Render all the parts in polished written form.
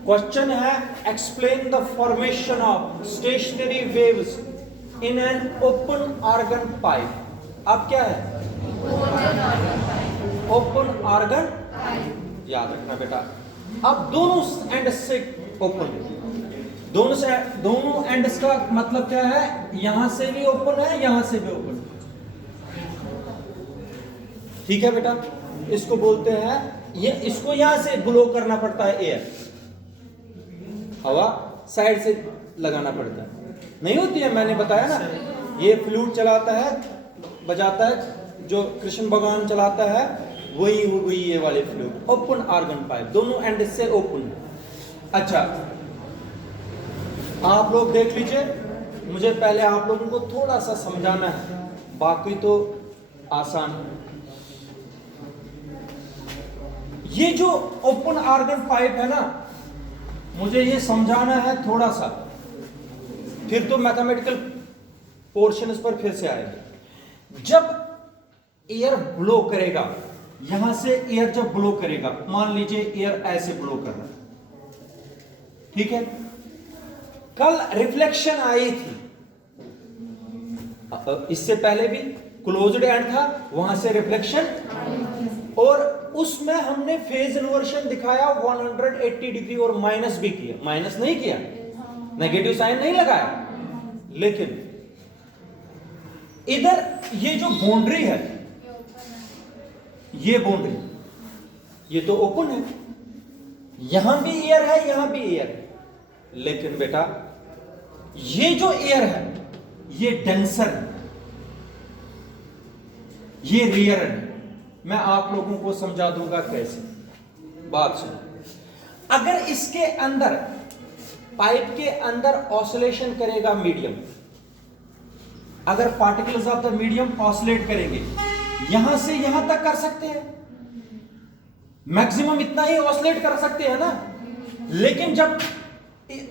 Question है explain the formation of stationary waves in an open organ pipe. अब क्या है? ओपन आर्गन, याद रखना बेटा। अब दोनों एंड से ओपन, दोनों एंड्स का मतलब क्या है? यहां से भी ओपन है, यहां से भी ओपन। ठीक है बेटा, इसको बोलते हैं, ये इसको यहां से ब्लो करना पड़ता है, एयर, हवा साइड से लगाना पड़ता है, नहीं होती है, मैंने बताया ना। ये फ्लूट चलाता है, बजाता है, जो कृष्ण भगवान चलाता है, वही ये वाले फ्लूट। ओपन आर्गन पाइप, दोनों एंड से ओपन। अच्छा, आप लोग देख लीजिए, मुझे पहले आप लोगों को थोड़ा सा समझाना है, बाकी तो आसान है। ये जो ओपन आर्गन पाइप है ना, मुझे ये समझाना है थोड़ा सा, फिर तो मैथमेटिकल पोर्शन इस पर फिर से आएगा। जब एयर ब्लो करेगा, यहां से एयर जब ब्लो करेगा, मान लीजिए एयर ऐसे ब्लो कर रहा है, ठीक है। कल रिफ्लेक्शन आई थी, इससे पहले भी क्लोज्ड एंड था, वहां से रिफ्लेक्शन, और उसमें हमने फेज इन्वर्शन दिखाया 180 डिग्री, और माइनस भी किया, माइनस नहीं किया, नेगेटिव साइन नहीं लगाया। लेकिन इधर ये जो बाउंड्री है, ये बाउंड्री, ये तो ओपन है, यहां भी एयर है, यहां भी एयर है। लेकिन बेटा ये जो एयर है, ये डेंसर है, ये रेयर है। मैं आप लोगों को समझा दूंगा कैसे। बात सुनो, अगर इसके अंदर, पाइप के अंदर ऑसिलेशन करेगा मीडियम, अगर particles of the medium oscillate करेंगे, यहां से यहां तक कर सकते हैं, मैक्सिमम इतना ही ऑसिलेट कर सकते हैं ना। लेकिन जब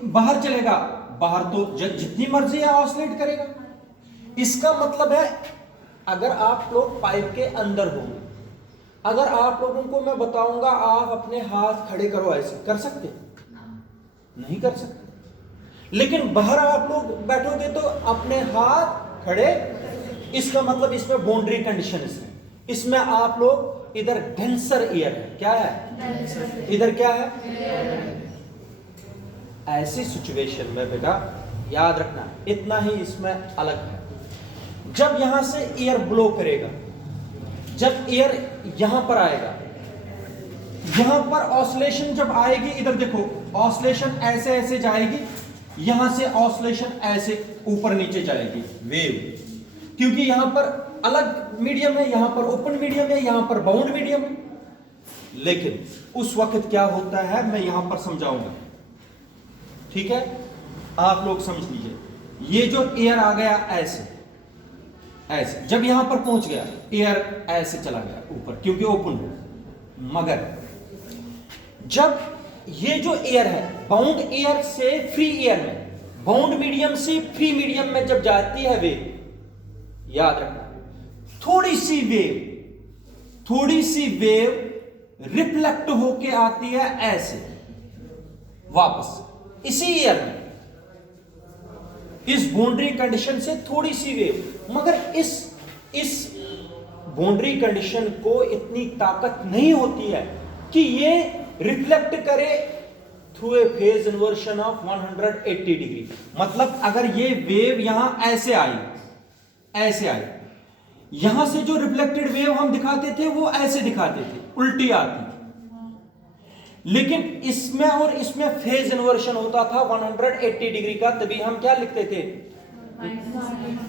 बाहर चलेगा, बाहर तो जितनी मर्जी है ऑसिलेट करेगा। इसका मतलब है, अगर आप लोग पाइप के अंदर हो, अगर आप लोगों को मैं बताऊंगा आप अपने हाथ खड़े करो, ऐसे कर सकते? नहीं कर सकते। लेकिन बाहर आप लोग बैठोगे तो अपने हाथ खड़े, इसका मतलब इसमें बाउंड्री कंडीशन है। इसमें आप लोग, इधर डेंसर एयर है, क्या है? इधर क्या है? ऐसी सिचुएशन में बेटा याद रखना, इतना ही इसमें अलग है। जब यहां से एयर ब्लो करेगा, जब एयर यहां पर आएगा, यहां पर ऑसिलेशन जब आएगी, इधर देखो ऑसिलेशन ऐसे ऐसे जाएगी, यहां से ऑसिलेशन ऐसे ऊपर नीचे जाएगी, वेव, क्योंकि यहां पर अलग मीडियम है, यहां पर ओपन मीडियम है, यहां पर बाउंड मीडियम है। लेकिन उस वक्त क्या होता है, मैं यहां पर समझाऊंगा, ठीक है? आप लोग समझ लीजिए। ये जो एयर आ गया ऐसे ऐसे, जब यहां पर पहुंच गया, एयर ऐसे चला गया ऊपर, क्योंकि ओपन है। मगर जब ये जो एयर है, बाउंड एयर से फ्री एयर में, बाउंड मीडियम से फ्री मीडियम में जब जाती है वेव, याद रखना, थोड़ी सी वेव रिफ्लेक्ट होके आती है ऐसे वापस इसी एयर में, इस बाउंड्री कंडीशन से थोड़ी सी वेव। मगर इस बाउंड्री कंडीशन को इतनी ताकत नहीं होती है कि ये रिफ्लेक्ट करे through a phase inversion of 180 degree. मतलब अगर ये वेव यहां ऐसे आई, यहां से जो रिफ्लेक्टेड वेव हम दिखाते थे वो ऐसे दिखाते थे, उल्टी आती। लेकिन इसमें और इसमें फेज इन्वर्शन होता था 180 डिग्री का, तभी हम क्या लिखते थे।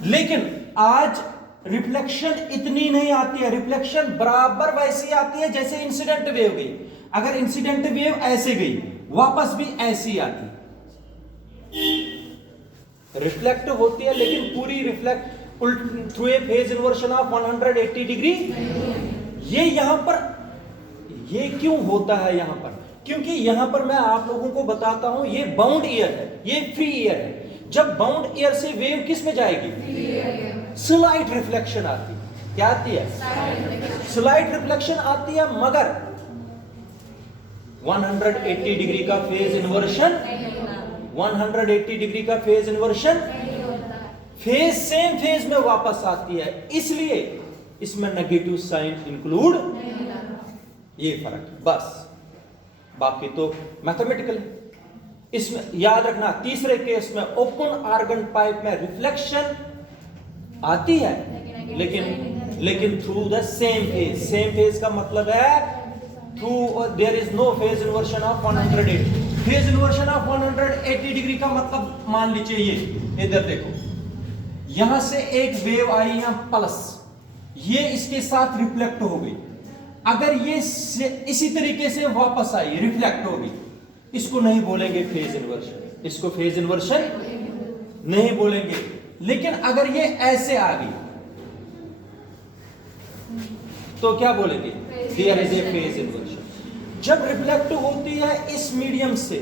लेकिन आज रिफ्लेक्शन इतनी नहीं आती है, रिफ्लेक्शन बराबर वैसी आती है जैसे इंसिडेंट वेव गई। अगर इंसिडेंट वेव ऐसे गई, वापस भी ऐसी आती, रिफ्लेक्ट होती है, लेकिन पूरी reflect through a phase inversion of 180 degree. ये यहां पर, ये क्यों होता है यहां पर? क्योंकि यहां पर मैं आप लोगों को बताता हूं, ये बाउंड एयर है, ये फ्री एयर है। जब बाउंड एयर से वेव किस में जाएगी? स्लाइट रिफ्लेक्शन आती है। क्या आती है? स्लाइट रिफ्लेक्शन आती है। मगर 180 डिग्री का फेज इन्वर्शन, 180 डिग्री का phase inversion, phase same phase में वापस आती है, इसलिए इसमें नेगेटिव साइन इंक्लूड, ये फर्क है बस, बाकी तो मैथमेटिकल है। इसमें याद रखना, तीसरे केस में ओपन आर्गन पाइप में रिफ्लेक्शन आती है, लेकिन through the same phase. Same phase का मतलब है through, there is no phase inversion of 180। Phase inversion of 180 degree का मतलब मान लीजिए ये इधर देखो, यहां से एक वेव आई यहां प्लस, ये इसके साथ रिफ्लेक्ट हो गई, अगर ये इसी तरीके से वापस आई रिफ्लेक्ट हो गई, इसको नहीं बोलेंगे फेज इन्वर्शन, इसको फेज इन्वर्शन नहीं बोलेंगे। लेकिन अगर ये ऐसे आ गई तो क्या बोलेंगे, there is a phase inversion. जब रिफ्लेक्ट होती है इस मीडियम से,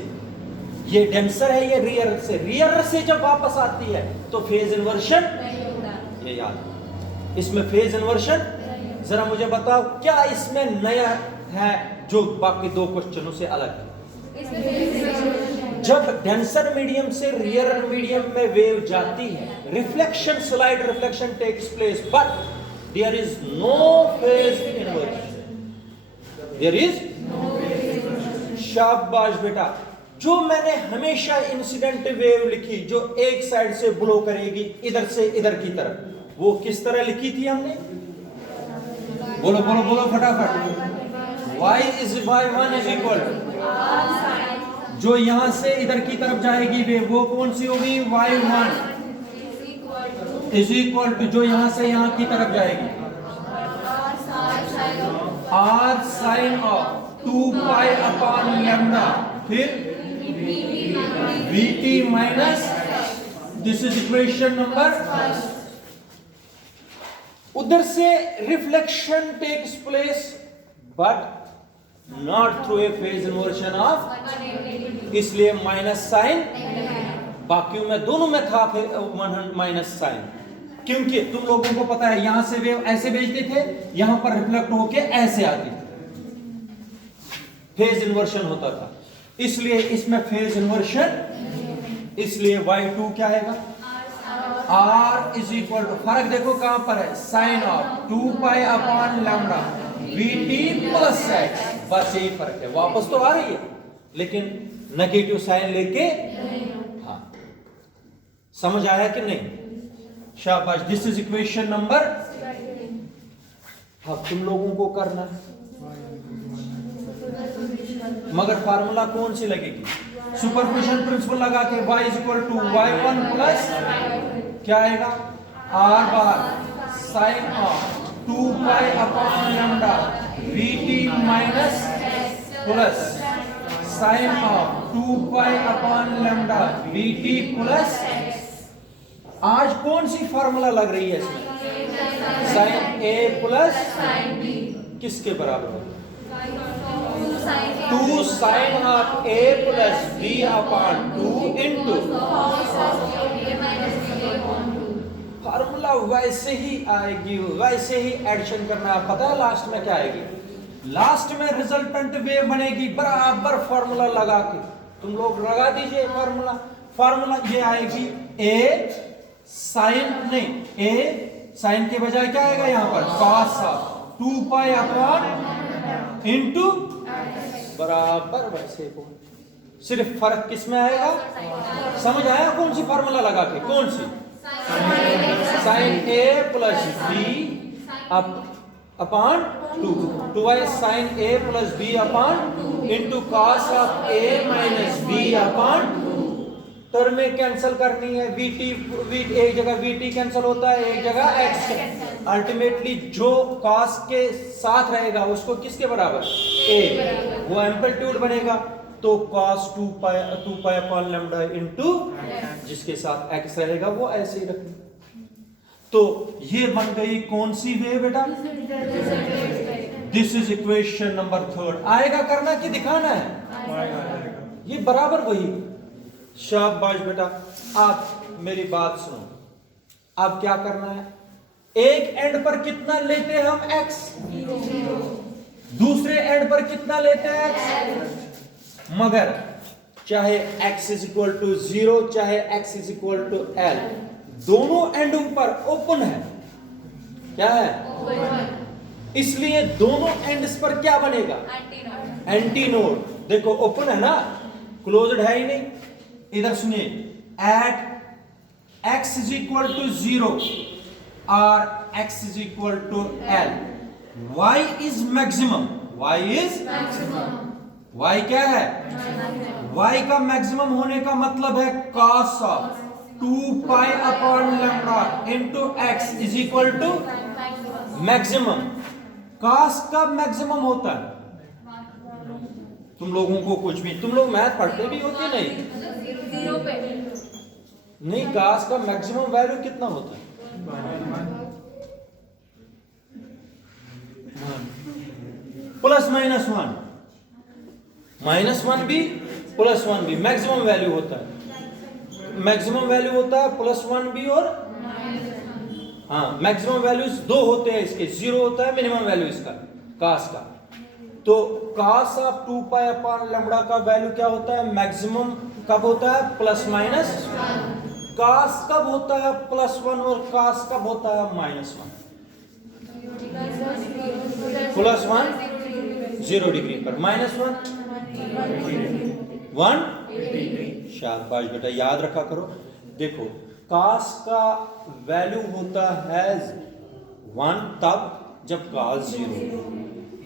ये डेंसर है, ये रियर से जब वापस आती है तो फेज इन्वर्शन, ये याद, इसमें फेज इन्वर्शन। जरा मुझे बताओ क्या इसमें नया है जो बाकी दो क्वेश्चनों से अलग है? जब डेंसर मीडियम से रियर मीडियम में वेव जाती है, reflection, slide reflection takes place, but there is no phase inversion, there is, शाबाश बेटा। जो मैंने हमेशा इंसिडेंट वेव लिखी जो एक साइड से ब्लो करेगी इधर से इधर की तरफ, वो किस तरह लिखी थी हमने? बोलो बोलो बोलो फटाफट। y1 इज इक्वल, जो यहां से इधर की तरफ जाएगी वेव, वो कौन सी होगी? y1 इज इक्वल टू, जो यहां से यहां की तरफ जाएगी, r sin of 2 pi upon lambda, फिर vt minus, this is equation number. उधर से reflection takes place but not through a phase inversion of, इसलिए माइनस साइन, बाकियों में दोनों में था माइनस साइन, क्योंकि तुम लोगों को पता है यहां से वेव ऐसे भेजते थे, यहां पर रिफ्लेक्ट होके ऐसे आती थी, फेज इन्वर्शन होता था, इसलिए इसमें फेज इन्वर्शन, इसलिए y2 क्या आएगा? R इज इक्वल टू, फर्क देखो कहां पर है, sine of 2 pi upon lambda Vt plus x, बस यही फर्क है, वापस तो आ रही है लेकिन नेगेटिव साइन लेके। हाँ, समझ आया कि नहीं? शाबाश, दिस इज इक्वेशन नंबर। अब तुम लोगों को करना है, मगर फार्मूला कौन सी लगेगी? सुपरपोजिशन प्रिंसिपल लगा के y is equal to y1 plus क्या आएगा? r बार sine of 2 pi upon lambda Vt minus plus sine of 2 pi upon lambda Vt plus, आज कौन सी फार्मूला लग रही है इसमें? साइन a प्लस किसके बराबर है? 2 sine of a plus b upon 2 into, formula वैसे ही आएगी, वैसे ही एडिशन करना है। पता है लास्ट में क्या आएगी? लास्ट में रिजल्टेंट वेव बनेगी, बराबर फार्मूला लगा के तुम लोग लगा दीजिए फार्मूला। फार्मूला ये आएगी a साइन, नहीं a साइन के बजाय क्या आएगा यहाँ पर? cos of 2 pi upon into, बराबर वैसे को, सिर्फ फर्क किस में आएगा? समझ आया कौन सी फार्मूला लगा के? कौन सी? Sine a plus b upon 2 sine a plus b upon into cos of a minus b upon, term में कैंसिल करनी है, एक जगह vt कैंसिल होता है, एक जगह x, अल्टीमेटली जो कॉस के साथ रहेगा उसको किसके बराबर? a, वो एम्पलीट्यूड बनेगा, तो cos 2 pi upon lambda into जिसके साथ x रहेगा वो ऐसे ही रखना। तो ये बन गई कौन सी वेव बेटा? This is equation number 3। आएगा करना कि दिखाना है? ये बराबर वही। शाबाश बेटा, आप मेरी बात सुनो, अब क्या करना है? एक एंड पर कितना लेते हैं हम x, दूसरे एंड पर कितना लेते हैं x, मगर चाहे x इज इक्वल टू 0 चाहे x is equal to l, दोनों एंडों पर ओपन है। क्या है? इसलिए दोनों एंड्स पर क्या बनेगा? Anti node. देखो ओपन है ना, क्लोज्ड है ही नहीं। इधर सुनिए, at x is equal to 0 और x is equal to l, y is maximum. y is y क्या है? y का मैक्सिमम होने का मतलब है cos of 2 pi upon lambda into x is equal to maximum. cos का मैक्सिमम होता है, तुम लोगों को कुछ भी, तुम लोग मैथ पढ़ते भी हो कि नहीं? नहीं, cos का मैक्सिमम वैल्यू कितना होता है? प्लस माइनस 1, -1 भी प्लस 1 भी मैक्सिमम वैल्यू होता है। मैक्सिमम वैल्यू होता है प्लस 1 भी और हाँ, मैक्सिमम वैल्यूज दो होते हैं इसके, 0 होता है मिनिमम वैल्यू इसका cos का। तो cos of 2 pi upon lambda का वैल्यू क्या होता है? मैक्सिमम कब होता है? Plus minus. cos कब होता है? प्लस 1 और cos कब होता है? -1। प्लस 1 0 डिग्री पर, -1 1। शाबाश बेटा, याद रखा करो। देखो cos का वैल्यू होता है 1 तब जब cos 0,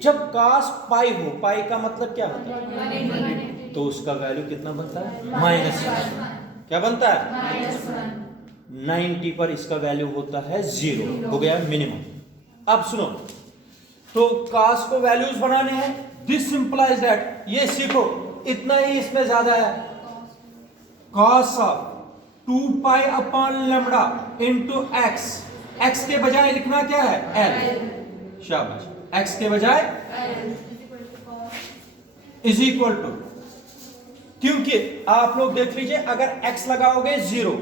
जब cos पाई हो। पाई का मतलब क्या होता है? तो उसका वैल्यू कितना बनता है? -1। क्या बनता है? 90 पर इसका वैल्यू होता है 0, हो गया मिनिमम। अब सुनो, तो cos को वैल्यूज बनाने हैं। दिस इंप्लाइज दैट, ये सीखो, इतना ही इसमें ज्यादा है। cos of 2 pi upon lambda into x, x के बजाय लिखना क्या है? l। शाबाश, x के बजाय इज इक्वल टू, क्योंकि आप लोग देख लीजिए, अगर x लगाओगे 0,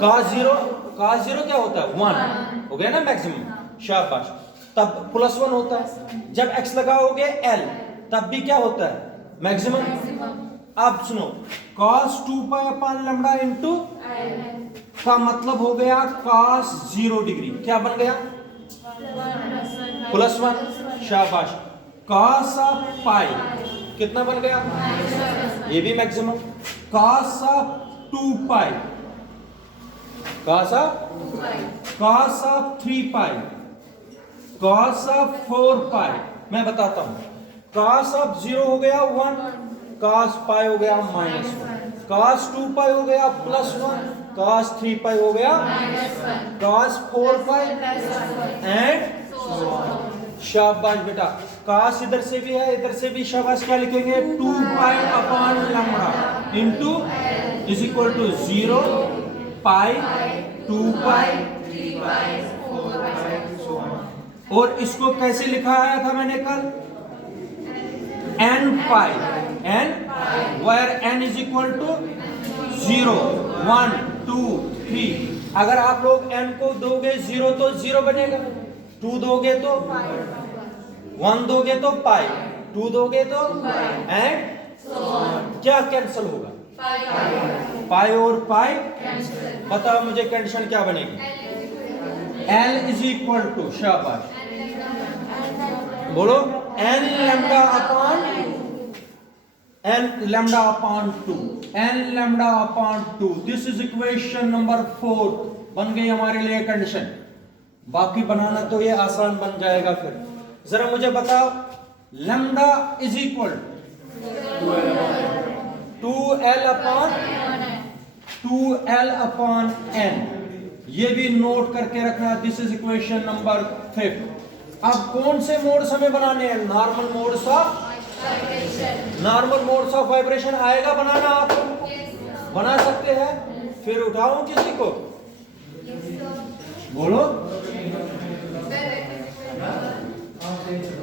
cos 0 क्या होता है? 1 हो गया ना मैक्सिमम। शाबाश, तब प्लस 1 होता है। जब x लगाओगे l, तब भी क्या होता है? मैक्सिमम। अब सुनो, cos 2 pi upon lambda into का मतलब हो गया cos 0 डिग्री। क्या बन गया? प्लस 1। शाबाश, cos ऑफ पाई कितना बन गया? ये भी maximum. cos of 2 pi, cos of 3 pi, cos of 4 पाई। मैं बताता हूं, cos ऑफ 0 हो गया 1, cos पाई हो गया -1, cos 2 पाई हो गया प्लस 1, cos 3 पाई हो गया cos 4 पाई एंड शाबाश बेटा, cos इधर से भी है इधर से भी। शाबाश, क्या लिखेंगे? 2 pi upon lambda into is equal to 0 pi 2 pi 3 pi 4 pi. और इसको कैसे लिखा आया था मैंने कल? n pi, n where n is equal to 0 1 2 3। अगर आप लोग n को दोगे 0 तो 0 बनेगा, 2 दोगे तो 1 दोगे तो पाई, 2 दोगे तो एंड क्या कैंसिल होगा? पाई और पाई। बताओ मुझे कंडीशन क्या बनेगी? l इज इक्वल टू, शाबाश बोलो, n lambda upon n lambda upon 2, n lambda upon 2। This is equation number 4। बन गई हमारे लिए कंडीशन। बाकी बनाना तो ये आसान बन जाएगा। फिर जरा मुझे बताओ, lambda is equal 2l upon n। ये भी नोट करके रखना। This is equation number 5। अब कौन से मोड्स हमें बनाने हैं? Normal modes of normal modes of vibration आएगा बनाना? आप बना सकते हैं? फिर उठाऊं किसी को? बोलो,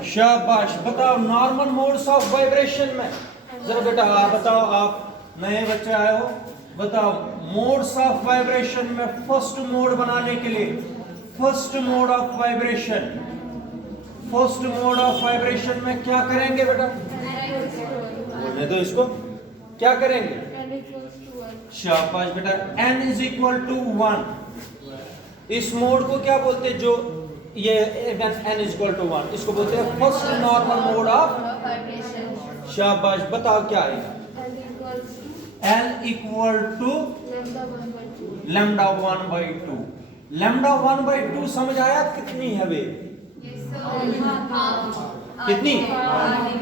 शाबाश। बताओ नॉर्मल मोड्स ऑफ वाइब्रेशन में, जरा बेटा आप बताओ, आप नए बच्चे आए हो, बताओ मोड्स ऑफ वाइब्रेशन में फर्स्ट मोड बनाने के लिए, फर्स्ट मोड ऑफ वाइब्रेशन में क्या करेंगे बेटा? रहने दो इसको, क्या करेंगे? n equals to 1. शाबाश बेटा, n इज इक्वल टू 1। इस मोड को क्या बोलते हैं? जो ये n इज इक्वल टू 1, इसको बोलते हैं first normal mode of Vibration. शाबाश। बताओ क्या आएगा? n equals to l equal to lambda 1 by 2. Lambda 1/2। Lambda 1/2 समझ आया कितनी है वे? कितनी?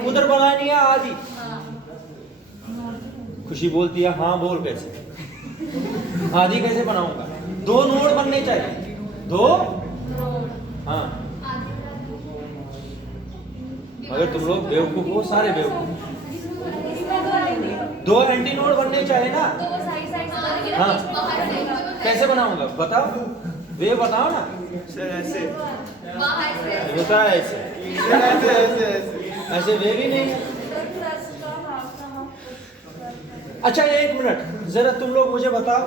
उधर बनानी है आधी। खुशी बोलती है हाँ, बोल कैसे? आधी कैसे बनाऊंगा? 2 नोड बनने चाहिए, 2। हाँ, मगर तुम लोग बेवकूफ हो, सारे बेवकूफ। 2 एंटी नोड बनने चाहिए ना। हाँ, कैसे बनाऊंगा बताओ? वे बताओ ना। सर ऐसे होता है ऐसे, ऐसे वे भी नहीं है। अच्छा 1 मिनट, जरा तुम लोग मुझे बताओ,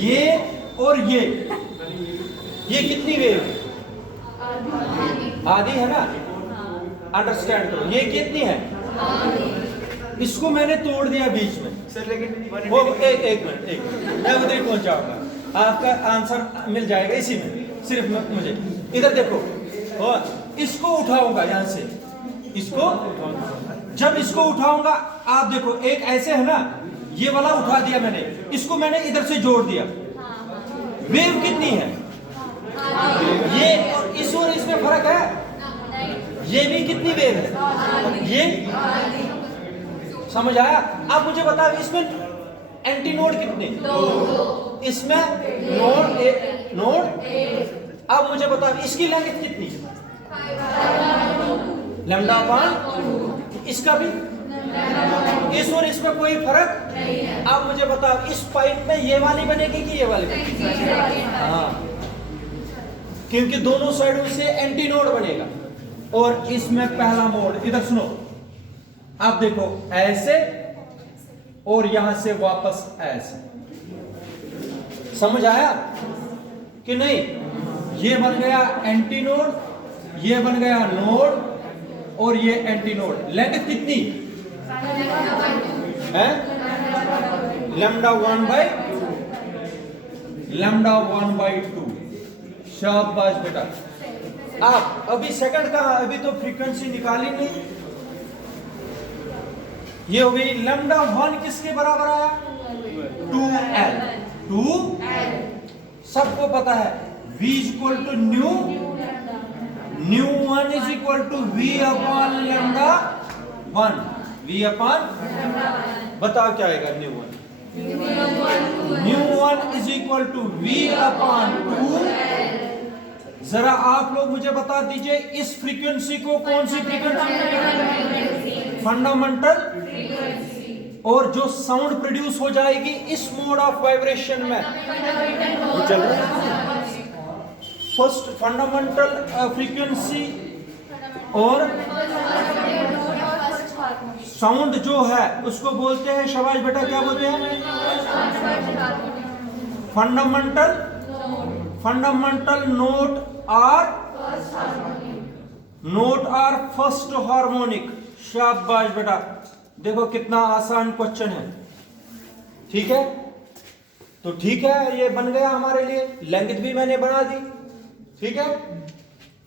ये और ये कितनी वेव है? आधी है ना। अंडरस्टैंड करो, ये कितनी है? इसको मैंने तोड़ दिया बीच में। सर लेकिन वो एक मिनट मैं उधर ही पहुंचाऊंगा, आपका आंसर मिल जाएगा इसी में। सिर्फ मुझे इधर देखो, और इसको उठाऊंगा यहां से, इसको जब इसको उठाऊंगा, आप देखो एक ऐसे है ना, ये वाला उठा दिया मैंने, इसको मैंने इधर से जोड़ दिया। वेव कितनी है? ये और इसमें फर्क है। ये भी कितनी वेव है? ये समझ आया? अब मुझे बताओ इसमें एंटी नोड कितने? इसमें नोड। अब मुझे बताओ इसकी लेंथ कितनी? लैम्डा 1। इसका भी, इस और इसमें कोई फर्क? अब मुझे बताओ इस पाइप में ये वाली बनेगी कि ये वाली बनेगी? हाँ, क्योंकि दोनों साइडों से एंटी नोड बनेगा। और इसमें पहला मोड, इधर सुनो, आप देखो ऐसे और यहां से वापस ऐसे। समझ आया कि नहीं? ये बन गया एंटी नोड, ये बन गया नोड, और ये एंटी नोड। लेंथ कितनी है? लैम्डा 1/2। शाबाश बेटा। आप अभी सेकंड कहा? अभी तो फ्रीक्वेंसी निकाली नहीं। ये हो गई लैम्डा 1 किसके बराबर आया? 2L। 2 सबको पता है V equal to nu 1 is equal to V upon lambda 1। V upon, बताओ क्या आएगा? Nu 1 is equal to V upon 2। जरा आप लोग मुझे बता दीजिए इस फ्रीक्वेंसी को कौन सी फ्रीक्वेंसी? फंडामेंटल। और जो साउंड प्रोड्यूस हो जाएगी इस मोड ऑफ वाइब्रेशन में, चल रहा है फर्स्ट फंडामेंटल फ्रीक्वेंसी, और साउंड जो है उसको बोलते हैं, शाबाश बेटा क्या बोलते हैं? Fundamental note or first harmonic. शाबाश बेटा, देखो कितना आसान क्वेश्चन है। ठीक है, तो ठीक है, ये बन गया हमारे लिए। लेंथ भी मैंने बना दी। ठीक है,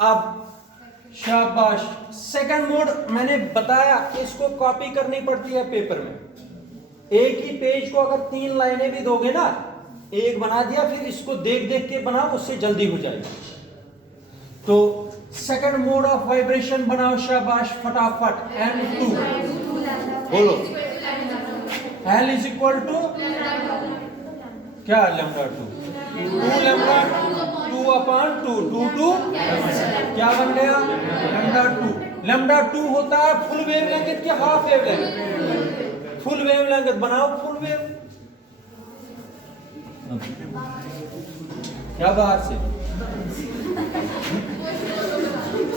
अब शाबाश, सेकंड मोड मैंने बताया, इसको कॉपी करनी पड़ती है पेपर में। एक ही पेज को अगर 3 लाइनें भी दोगे ना, एक बना दिया, फिर इसको देख देख के बनाओ, उससे जल्दी हो जाएगा। तो सेकंड मोड ऑफ वाइब्रेशन बनाओ, शाबाश फटाफट। N2 बोलो। L इज इक्वल टू क्या? लैम्डा 2 लैम्डा 2 अपॉन 2 क्या बन गया? लैम्डा 2। लैम्डा 2 होता है फुल वेव लेंथ की half wave length? Full wave length बनाओ, फुल वेव। क्या बाहर से?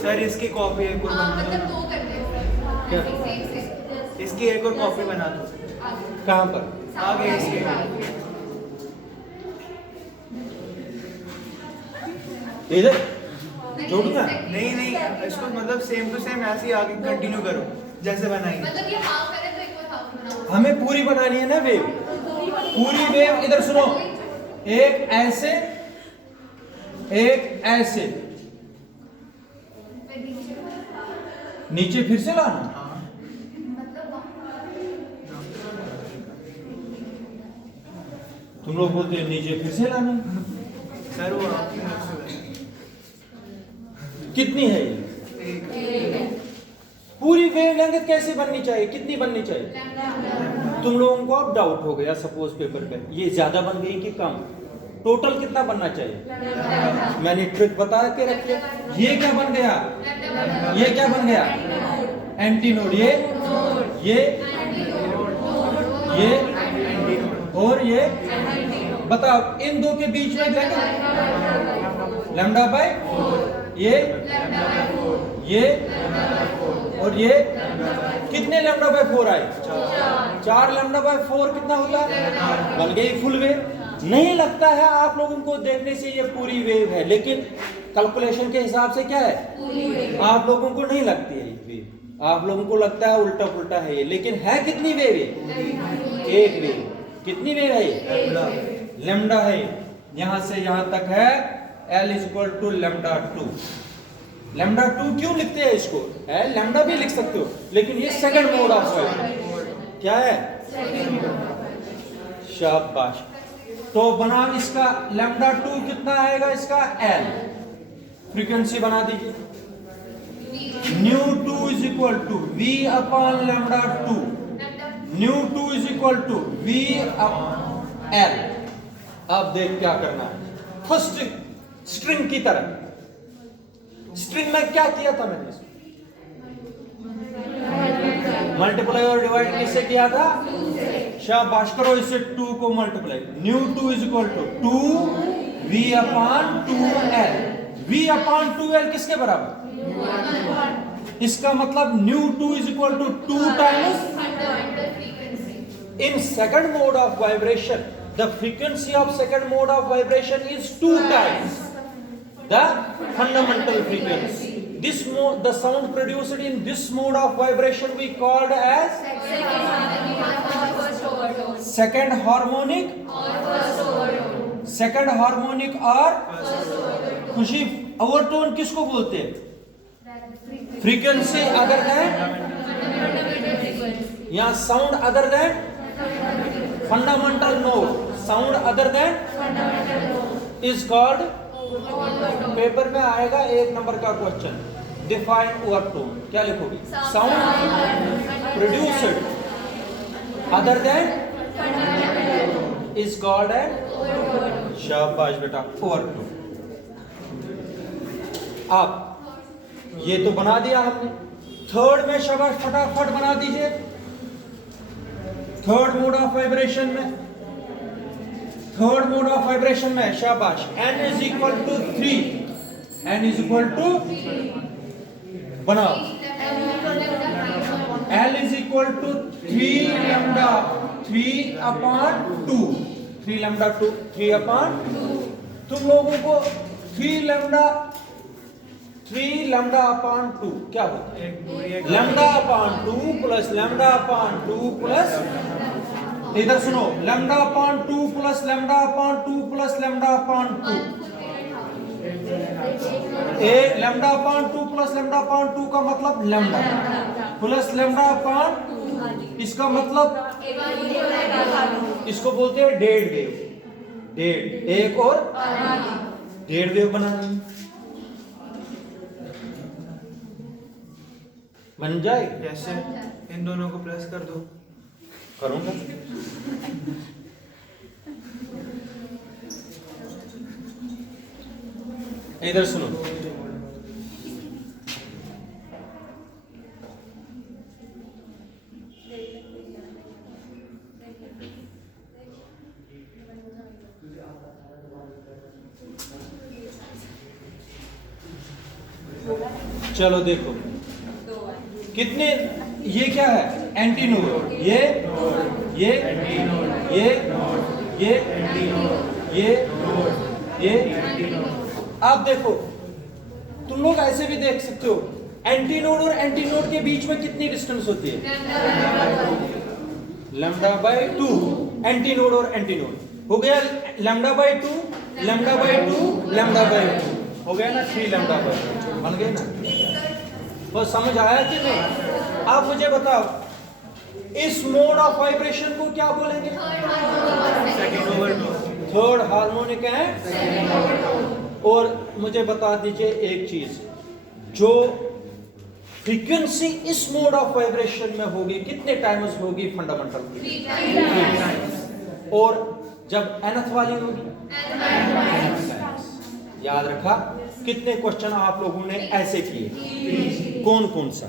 सर इसकी कॉपी एक और बना दो। क्या? इसकी एक और कॉपी बना दो। कहां पर? आगे इसके। इधर जोड़ना? नहीं इसको मतलब सेम टू सेम ऐसे ही आगे कंटिन्यू करो जैसे बनाई। मतलब ये हाँ करे तो एक हमें पूरी बनानी है ना वेव, पूरी वेव। इधर सुनो, एक ऐसे एक ऐसे, नीचे फिर से लाना। तुम लोग बोलते हैं नीचे फिर से लाना। सर वो आपकी तरफ से कितनी है ये? एक पूरी वेवलेंथ कैसे बननी चाहिए, कितनी बननी चाहिए? तुम लोगों को अब डाउट हो गया सपोज पेपर पे, ये ज्यादा बन गई कि कम, टोटल कितना बनना चाहिए? मैंने ट्रिक बता के रखी है। ये क्या बन गया? ये क्या बन गया? Anti node. ये और ये बताओ, इन दो के बीच में लैम्डा बाय ये और ये कितने लैम्डा बाय 4 आए? 4 लैम्डा बाय 4 कितना होता है? बन गई फुल वेव। नहीं लगता है आप लोगों को देखने से ये पूरी वेव है, लेकिन कैलकुलेशन के हिसाब से क्या है? आप लोगों को नहीं लगती है ये वेव, आप लोगों को लगता है उल्टा पुल्टा है ये, लेकिन है कितनी वेव है? एक वेव। कितनी वेव है ये? लैम्डा है, यहां से यहां तक है L = लैम्डा 2। लैम्डा 2 क्यों लिखते हैं इसको? है लैम्डा भी लिख सकते हो, लेकिन ये सेकंड मोड ऑफ वाइब्रेशन। क्या है? शाबाश। तो बना इसका लैम्डा 2 कितना आएगा इसका? L। फ्रीक्वेंसी बना दीजिए, ν2 = V/λ 2। ν2 = V/L। अब देख क्या करना है। फर्स्ट स्ट्रिंग की तरह, स्ट्रिंग में क्या किया था मैंने? मल्टीप्लाई और डिवाइड किससे किया था? शाबाश, करो इससे 2 को मल्टीप्लाई। ν2 = 2V/2L। V/2L किसके बराबर? इसका मतलब ν2 = 2 times. In second mode of vibration, the frequency of second mode of vibration is 2 times the fundamental frequency. This mode, the sound produced in this mode of vibration we called as second harmonic or खुशी। Overtone किसको बोलते हैं? Frequency other than, या sound other than fundamental node. Sound other than is called, paper में आएगा 1 number का question, define overtone. क्या लिखोगे? Sound produced other than is called an. शाबाश बेटा, ओवरटोन। आप ये तो बना दिया हमने। थर्ड में शाबाश, फटाफट बना दीजिए। थर्ड मोड ऑफ वाइब्रेशन में, थर्ड मोड ऑफ वाइब्रेशन में शाबाश, n = 3। n = बनाओ, L = 3 लैम्डा 3/2। 3 लैम्डा 2 3/2। तुम लोगों को 3 लैम्डा/2 क्या होता है? λ/2 प्लस λ/2 प्लस, इधर सुनो, λ/2 प्लस λ/2 प्लस λ/2। λ/2 प्लस λ/2 का मतलब लैम्डा प्लस λ/2, इसका मतलब इसको बोलते हैं डेढ़ वेव। डेढ़, एक और डेढ़ वेव बनानी है। बन जाएगी? कैसे? इन दोनों को प्लस कर दो। करूंगा। इधर सुनो, चलो देखो कितने, ये क्या है? Anti node. ये आप देखो, तुम लोग ऐसे भी देख सकते हो, एंटी नोड और एंटी नोड के बीच में कितनी डिस्टेंस होती है? लैम्डा बाय 2, एंटी नोड और एंटी नोड हो गया lambda by 2, lambda by 2, lambda by 2 हो गया ना, 3 लैम्डा बाय 2 बन गए ना। बस समझ आया कि नहीं? आप मुझे बताओ इस मोड ऑफ वाइब्रेशन को क्या बोलेंगे? Second overtone. Third harmonic है। और मुझे बता दीजिए एक चीज, जो फ्रीक्वेंसी इस मोड ऑफ वाइब्रेशन में होगी कितने टाइम्स होगी? फंडामेंटल की। और जब nth वाली होगी याद रखा? कितने क्वेश्चन आप लोगों ने ऐसे किए? कौन कौन सा?